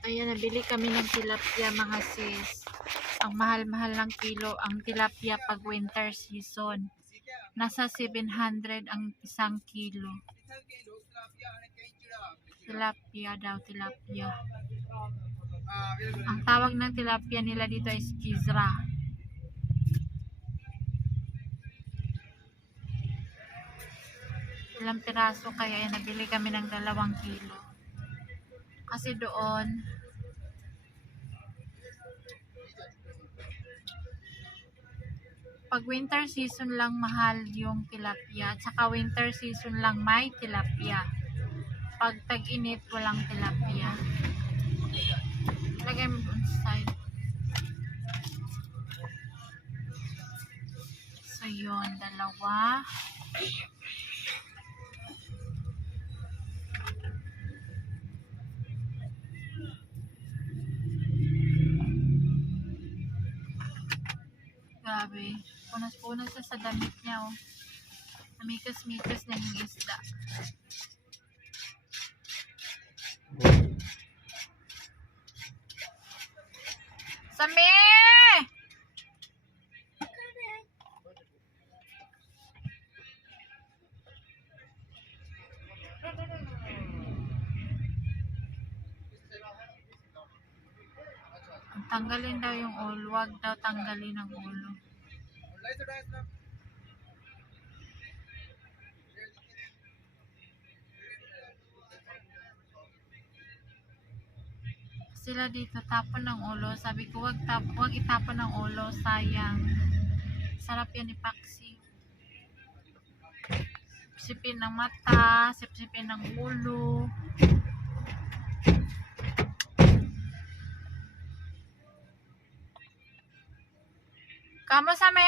Ayan, nabili kami ng tilapia mga sis. Ang mahal-mahal ng kilo ang tilapia pag winter season. Nasa 700 ang isang kilo. Tilapia daw, tilapia. Ang tawag ng tilapia nila dito is kizra. Ilang piraso kaya nabili kami ng 2 kilo. Kasi doon pag winter season lang mahal yung tilapia, at saka winter season lang may tilapia. Pag tag-init walang tilapia. Lagay mo on side. So yun, 2. Grabe, punas-punas siya sa damit niya, oh. Mikas-mikas na yung isda. Sami! Tanggalin daw yung ulo. Huwag daw tanggalin ang ulo. Sila dito tapon ng ulo. Sabi ko wag itapon ng ulo, sayang. Sarap yan ni Paxi. Sipsipin ng mata, sipsipin ng ulo. Kamu Sami?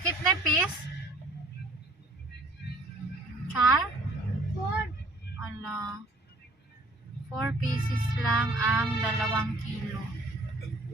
Kitne piece? Char? 4. Ala. 4 pieces lang ang 2 kilo.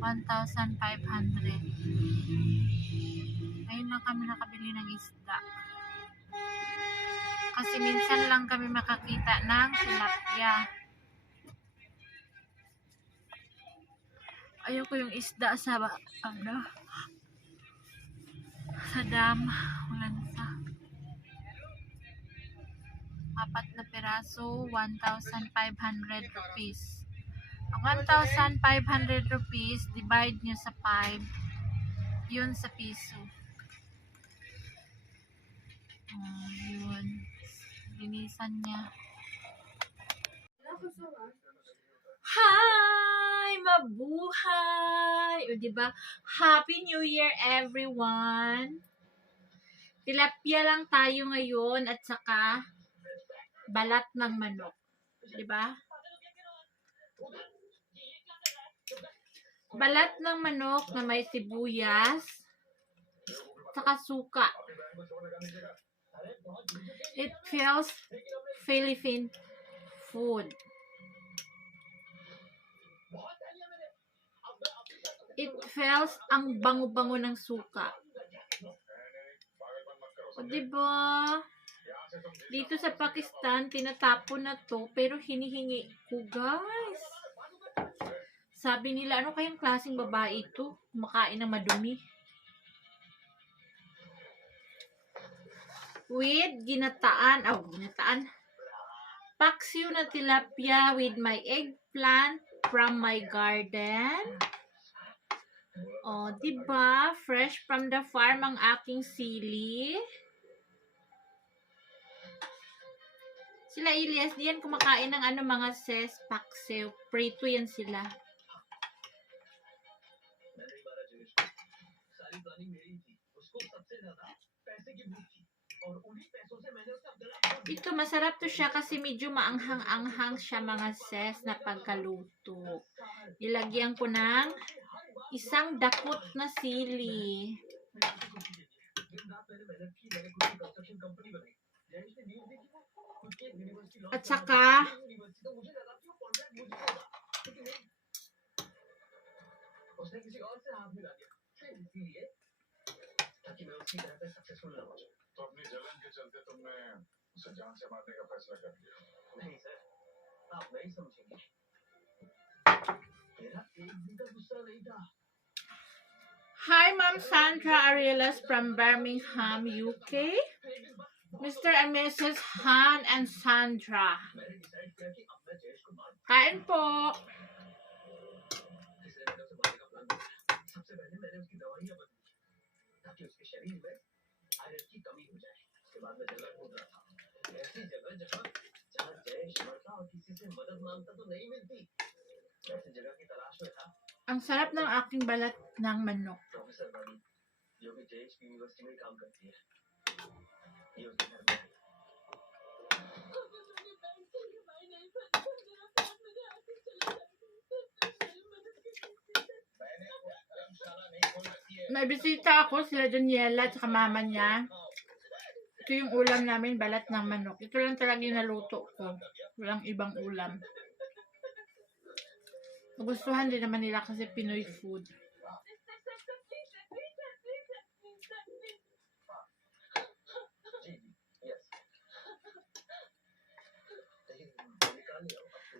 1,500. Ayun lang kami nakabili ng isda. Kasi minsan lang kami makakita ng tilapia. Ayoko yung isda sa sa dam. Ulansa. 4 na piraso, 1,500 rupees. Ang 1,500 rupees, divide nyo sa 5, yun sa piso. Yun. Linisan niya. Hi! Mabuhay! O diba? Happy New Year everyone! Tilapia lang tayo ngayon at saka balat ng manok. Diba? Balat ng manok na may sibuyas saka suka. It feels Philippine food. It feels ang bango-bango ng suka. O diba? Dito sa Pakistan, tinatapon na to, pero hinihingi ko, guys. Sabi nila, ano kayang klaseng babae ito? Kumakain ng madumi. With ginataan, paksiw na tilapia with my eggplant from my garden. O, diba? Fresh from the farm ang aking sili. Sila Elias, diyan kumakain ng mga ses, paksiw. Prito yan sila. Ito, masarap to siya kasi medyo maanghang-anghang siya mga ses na pagkaluto. Ilagyan ko ng isang dakot na sili. At saka Hi, Ma'am Sandra Arelas from Birmingham, UK. Mr. and Mrs. Han and Sandra. Kain po. Ang sarap ng aking balat ng manok. May bisita ako, sila Daniela at mama niya. Ito yung ulam namin, balat ng manok. Ito lang talaga yung naluto ko. Walang ibang ulam. Nagustuhan din naman nila kasi Pinoy food.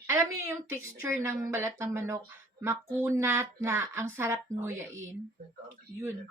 Alam niyo yung texture ng balat ng manok, makunat na ang sarap nguyain. Yun.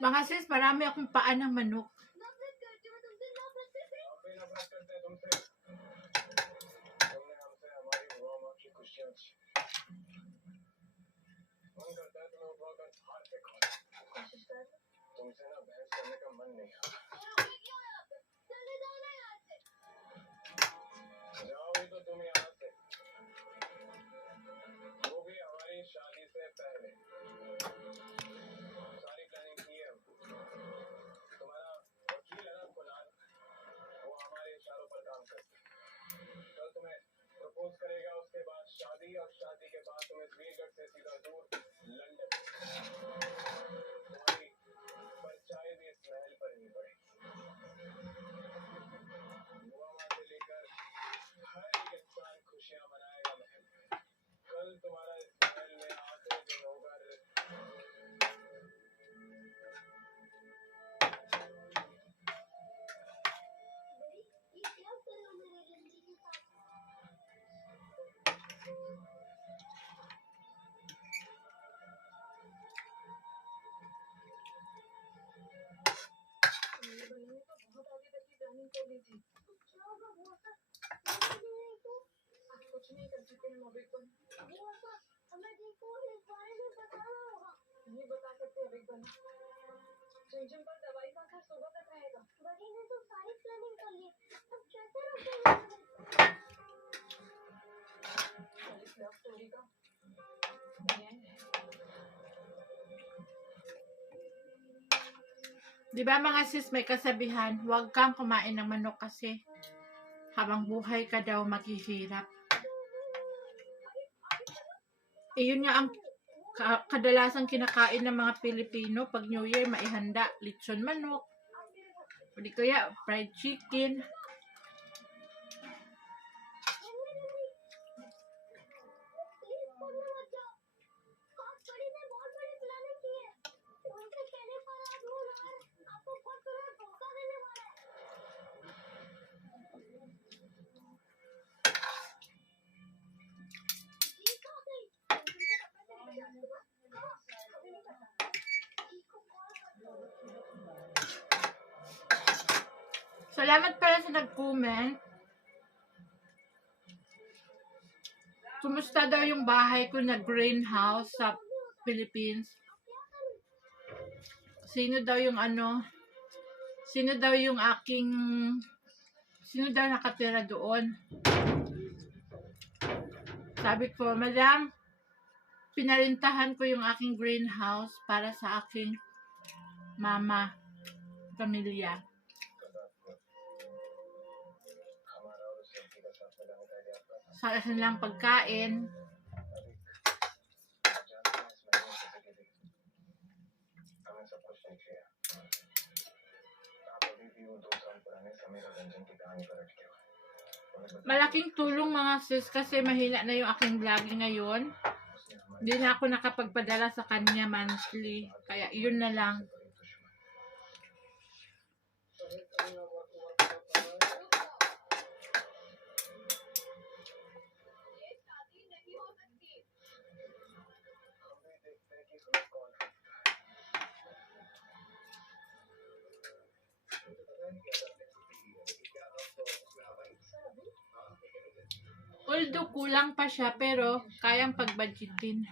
Mga sis, marami akong paa ng manok. Di ba mga sis, may kasabihan, huwag kang kumain ng manok kasi habang buhay ka daw maghihirap. Iyon nga ang kadalasang kinakain ng mga Pilipino pag New Year, maihanda, lechon manok, o di kaya fried chicken. Salamat pala sa nag-comment. Kumusta daw yung bahay ko na greenhouse sa Philippines? Sino daw yung nakatira doon? Sabi ko, Madam, pinarintahan ko yung aking greenhouse para sa aking mama, pamilya. Sa kanilang pagkain. Malaking tulong mga sis kasi mahina na yung aking vlogging ngayon. Hindi na ako nakapagpadala sa kanya monthly. Kaya yun na lang. Although kulang pa siya pero kayang pagbudgetin.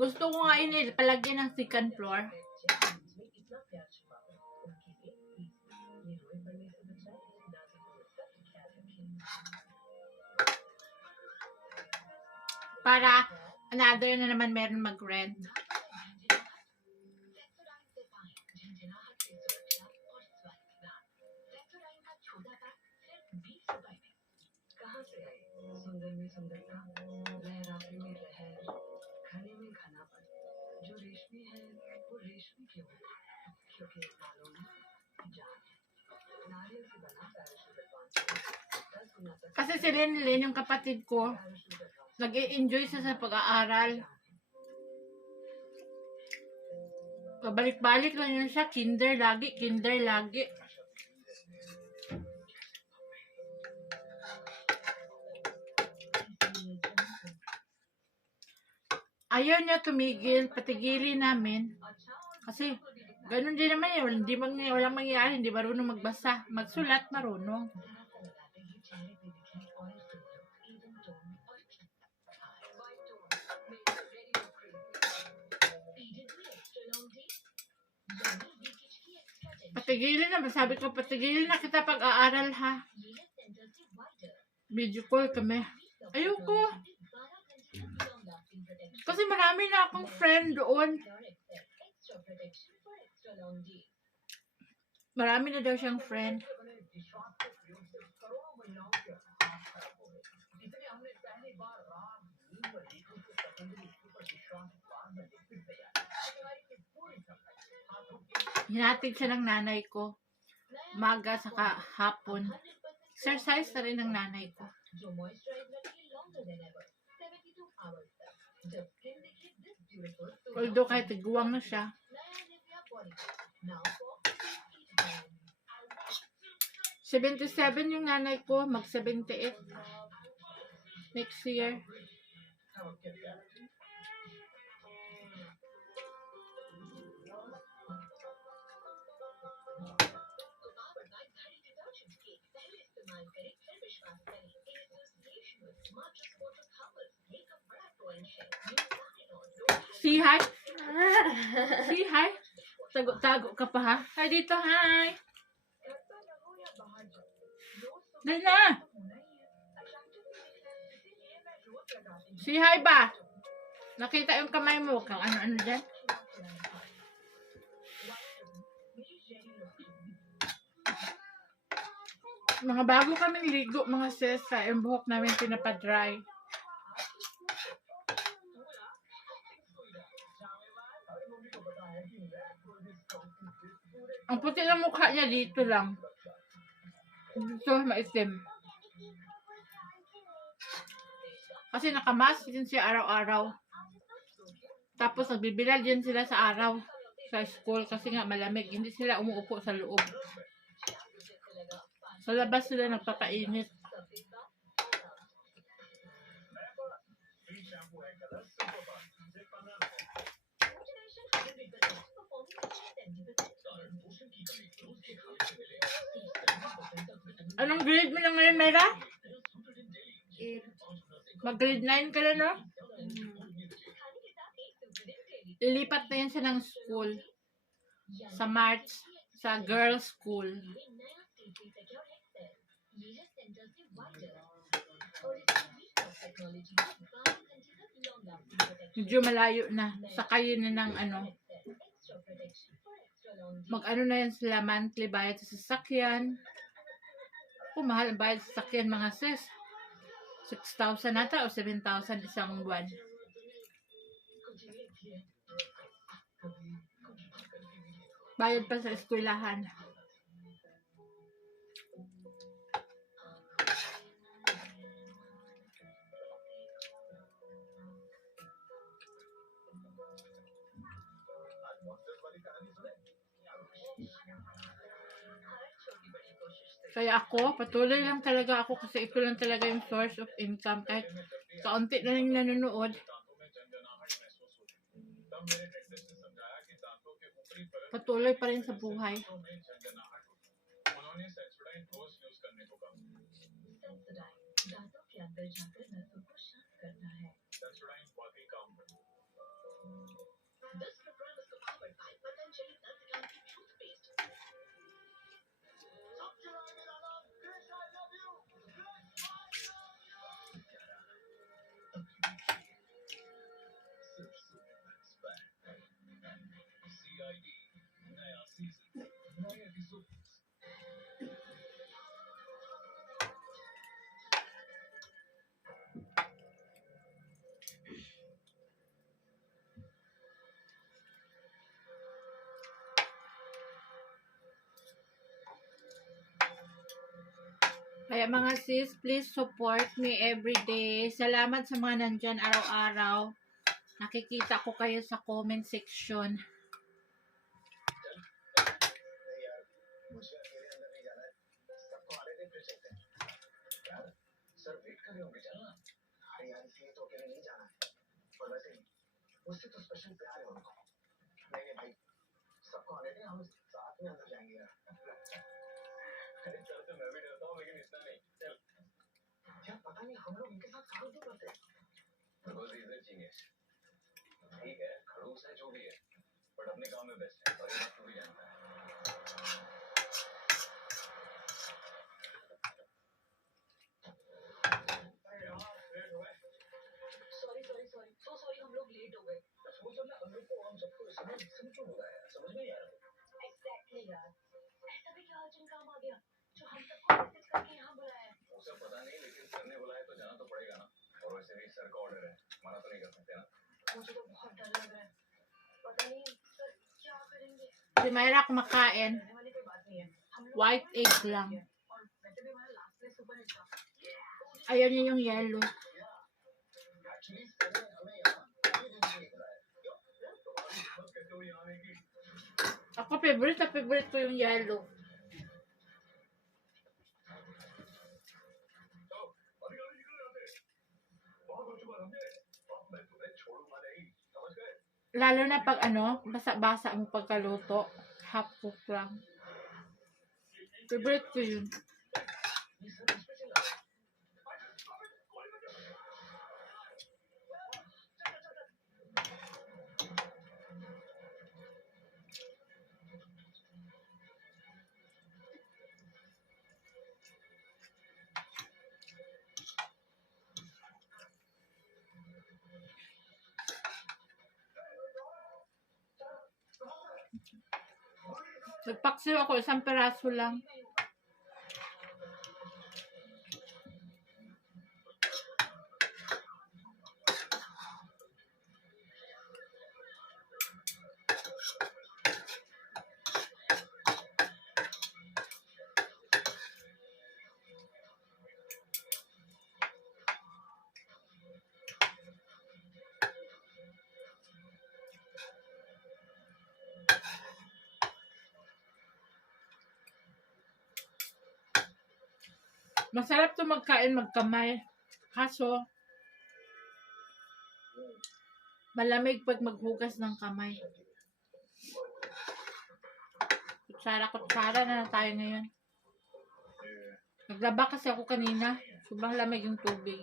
Gusto ko nga palagyan ng second floor. Para another na naman meron mag-rent. Kasi si Lenlen, yung kapatid ko, nag-i-enjoy siya sa pag-aaral. Pabalik-balik lang yun siya, kinder lagi. Ayaw niya tumigil, patigilin namin. Kasi, ganun din naman yun. Walang mangyayari, hindi marunong magbasa. Magsulat, marunong. Patigilin na, sabi ko, patigilin na kita pag-aaral ha. Video call kami. Ayoko. Kasi marami na akong friend doon. Marami na daw siyang friend. Hinatid siya ng nanay ko. Umaga saka hapon. Exercise na rin ng nanay ko. Although kahit tiguang na siya. 77 yung nanay ko, mag 78 next year. See hi. See hi. Tago-tago ka pa ha. Hi dito, hi. Dali na. See hi ba? Nakita yung kamay mo. Kang ano-ano dyan. Mga bago kami ligo, mga sis, yung buhok namin pinapadry. Ang puti ng mukha niya dito lang. Dito maitim. Kasi nakamask din siya araw-araw. Tapos nagbibilal din sila sa araw sa school kasi nga malamig. Hindi sila umuupo sa loob. Sa labas sila nagpapainit. Anong grade mo na ngayon, Mayra? Mag-grade 9 ka na, no? Lilipat na yan siya ng school. Sa March. Sa girls' school. Medyo malayo na. Sakay na ng ano. Mag-ano na yan sila, monthly bayad sa sasakyan. Kung mahal ang bayad sa sasakyan, mga sis. 6,000 nata o 7,000 isang buwan. Bayad pa sa eskwelahan. Kaya ako, patuloy lang talaga ako kasi ito lang talaga yung source of income. Kahit kaunti na lang nanonood. Patuloy pa rin sa buhay. Kaya mga sis, please support me everyday. Salamat sa mga nandyan araw-araw. Nakikita ko kayo sa comment section. Si Mayra kumakain. White egg lang. Ayaw niya yung yellow. Ako, favorite ko yung yellow. Lalo na pag basa-basa ang pagkaluto. Half cook lang. Favorite ko yun. Nagpaksiw ako, 1 piraso lang. Masarap to magkain magkamay. Kaso, malamig pag maghugas ng kamay. Kutsara na tayo ngayon. Naglaba kasi ako kanina. Sobrang lamig yung tubig.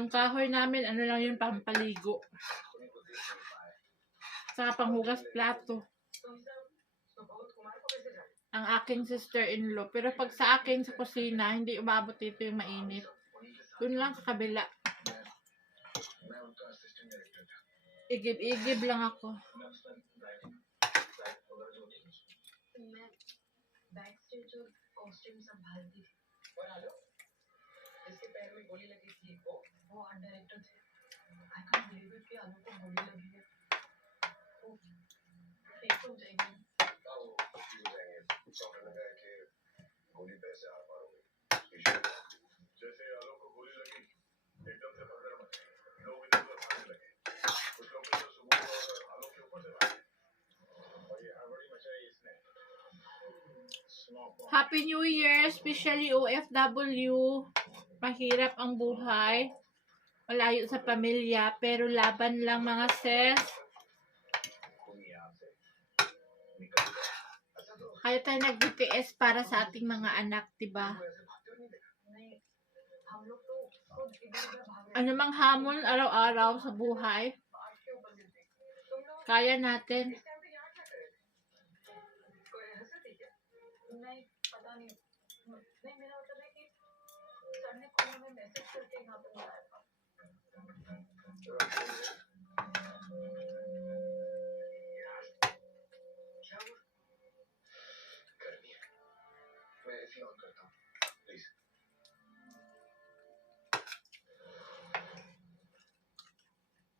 Yung kahoy namin, lang yun, pampaligo. Saka panghugas plato. Ang aking sister-in-law. Pero pag sa akin sa kusina, hindi umabot dito yung mainit. Doon lang sa kabila. Igib-igib lang ako. Happy New Year, especially OFW. Mahirap ang buhay. Malayo sa pamilya, pero laban lang mga sis. Kaya tayo nag-BPS para sa ating mga anak, diba? Ano mang hamon araw-araw sa buhay, kaya natin.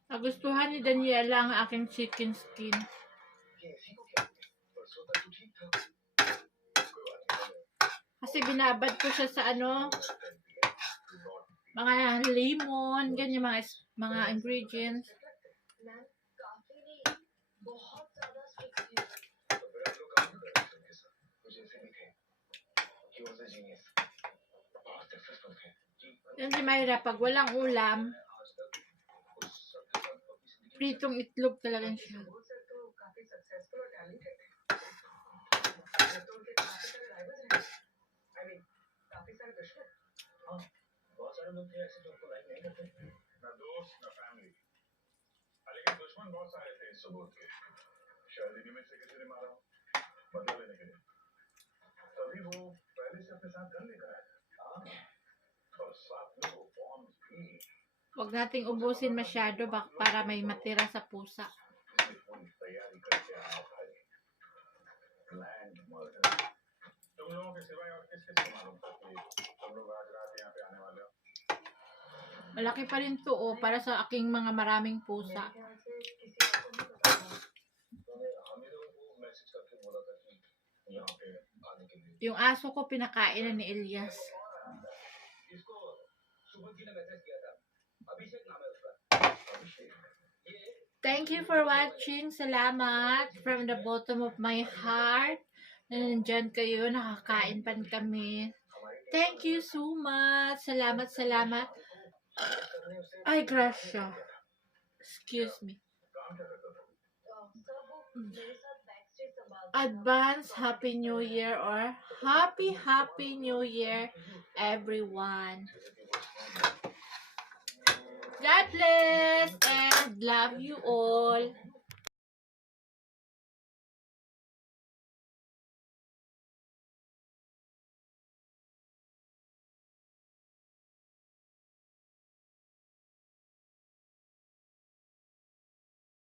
Nagustuhan ni Daniela ang aking chicken skin. Kasi binabad ko siya sa mga lemon, ganyan mga ingredients. Yan si Myra, pag walang ulam, pritong itlog talaga siya. Huwag nating ubusin masyado para may matira sa pusa. Malaki pa rin to para sa aking mga maraming pusa. Yung aso ko pinakain na ni Elias. Thank you for watching. Salamat from the bottom of my heart. Nandyan kayo, nakakain pan kami. Thank you so much. Salamat, salamat. Ay, grasya. Excuse me. Advance Happy New Year or Happy New Year, everyone. God bless and love you all.